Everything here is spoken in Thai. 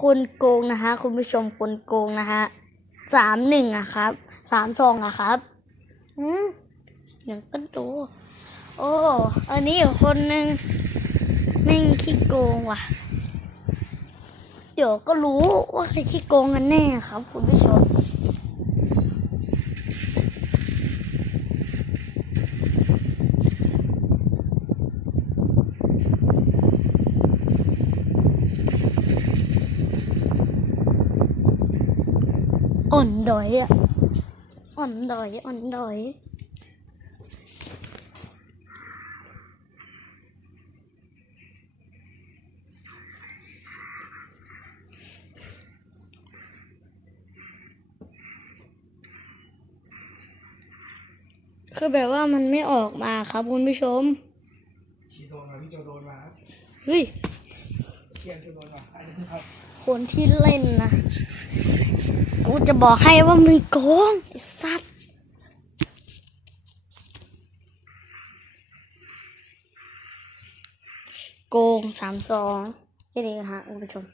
คนโกงนะฮะคุณผู้ชมคนโกงนะฮะสามหนึ่งอะครับสามสองอะครับอืมอย่างก็ดูโอ้อันนี้อีกคนนึงแม่งขี้โกงว่ะ เดี๋ยวก็รู้ว่าใครขี้โกงกันแน่ครับ คุณผู้ชม อ่อนดอยอะอ่อนดอยอ่อนดอยคือแบบว่ามันไม่ออกมาครับคุณผู้ชมชีโดนมาพี่โจโดนมาครับเฮ้ยเคียนโจโดนมาอันนี้ครับคนที่เล่นนะ กูจะบอกให้ว่ามึงโกงไอ้สัตว์โกงสามสองนี่เองฮะคุณผู้ชม